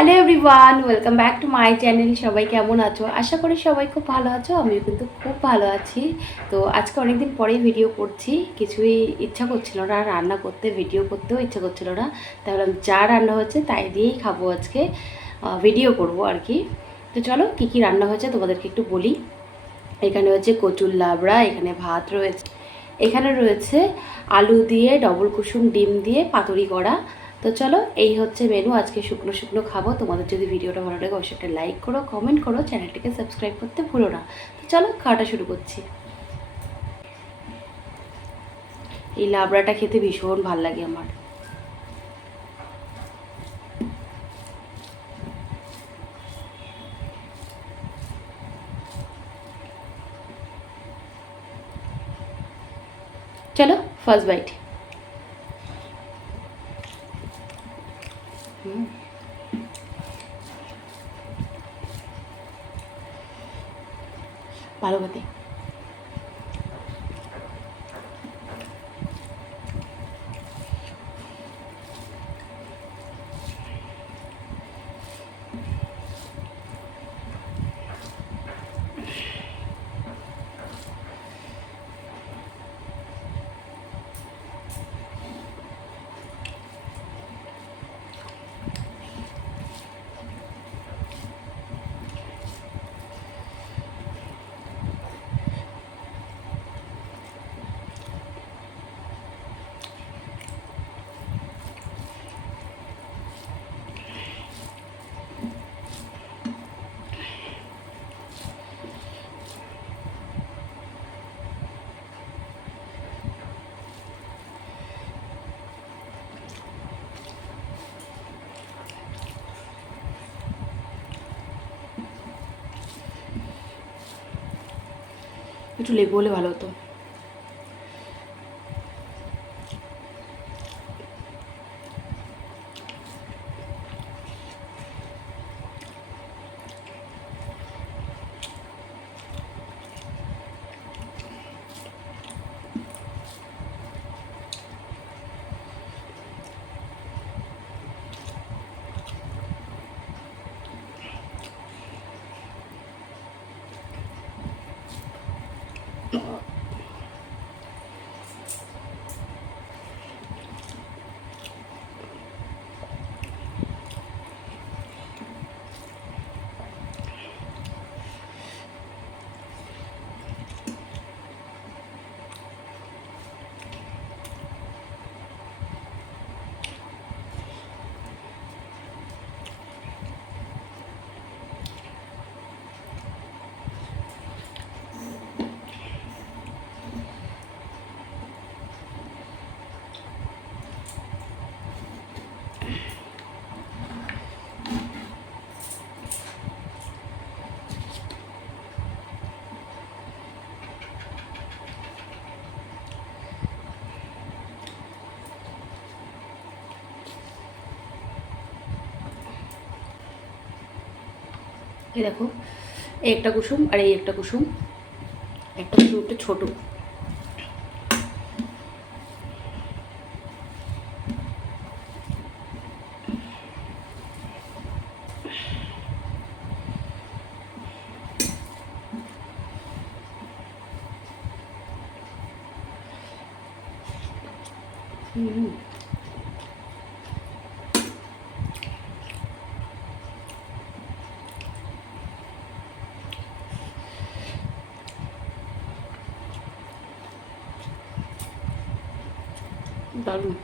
Hello everyone, welcome back to my channel. সবাই কেমন আছো? আশা করি সবাই খুব ভালো আছো। আমিও কিন্তু খুব ভালো আছি। তো আজকে অনেকদিন পরেই ভিডিও করছি। কিছুই ইচ্ছা করছিল না রান্না করতে, ভিডিও করতেও ইচ্ছা করছিল না। তাহলে যা রান্না হচ্ছে তাই দিয়েই খাবো আজকে, ভিডিও করব আর কি। তো চলো কী কী রান্না হয়েছে তোমাদেরকে একটু বলি। এখানে হচ্ছে কচুর লাবড়া, এখানে ভাত রয়েছে, এখানে রয়েছে আলু দিয়ে ডবল কুসুম ডিম দিয়ে পাতুরি করা। তো চলো এই হচ্ছে মেনু। আজকে শুকনো শুকনো খাবো। তোমাদের যদি ভিডিওটা ভালো লাগে অবশ্যই একটা লাইক করো, কমেন্ট করো, চ্যানেলটিকে সাবস্ক্রাইব করতে ভুলো না। তো চলো খাওয়াটা শুরু করছি। এই লাবড়াটা খেতে ভীষণ ভাল লাগে আমার। চলো ফার্স্ট বাইট। ভালো খেতে। একটু লেবু হলে ভালো হতো। এই দেখো, এই একটা কুসুম আর এই একটা কুসুম, একটা কুসুম একটু ছোটো। দারুণ।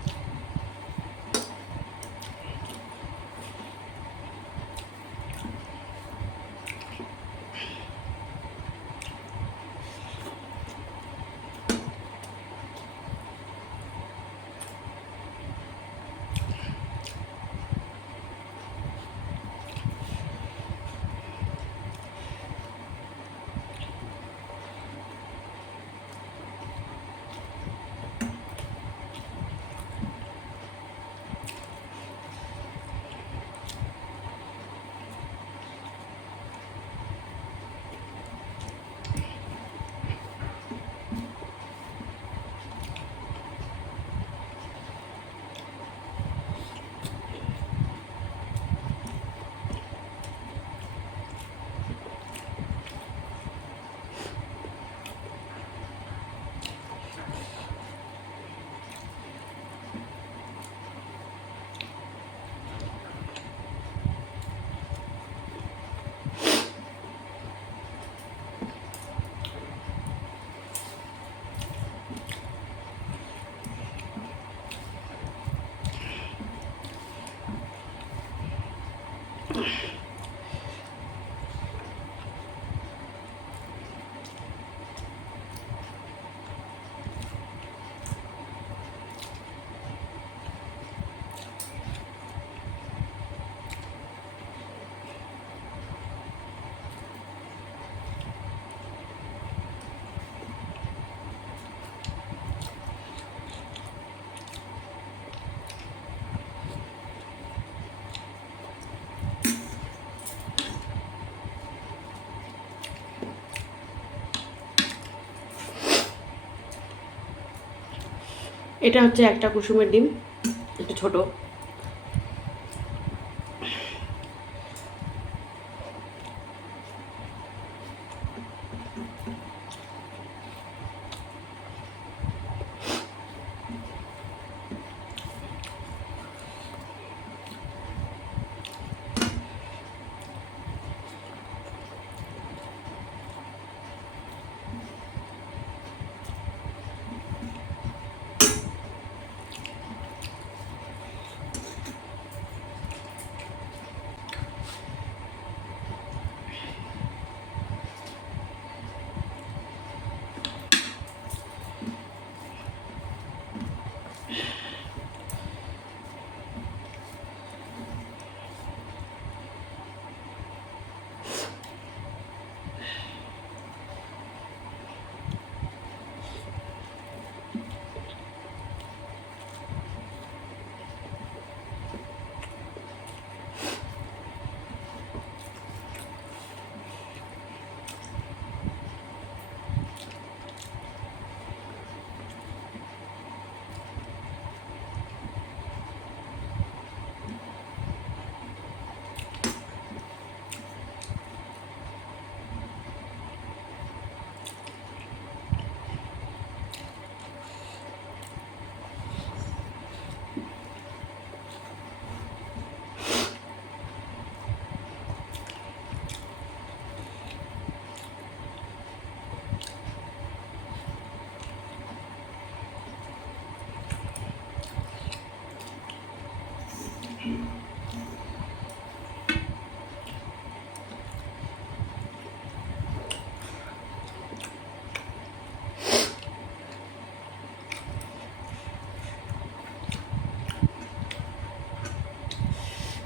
এটা হচ্ছে একটা কুসুমের ডিম, একটু ছোট।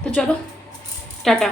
তো চলো, টাটা।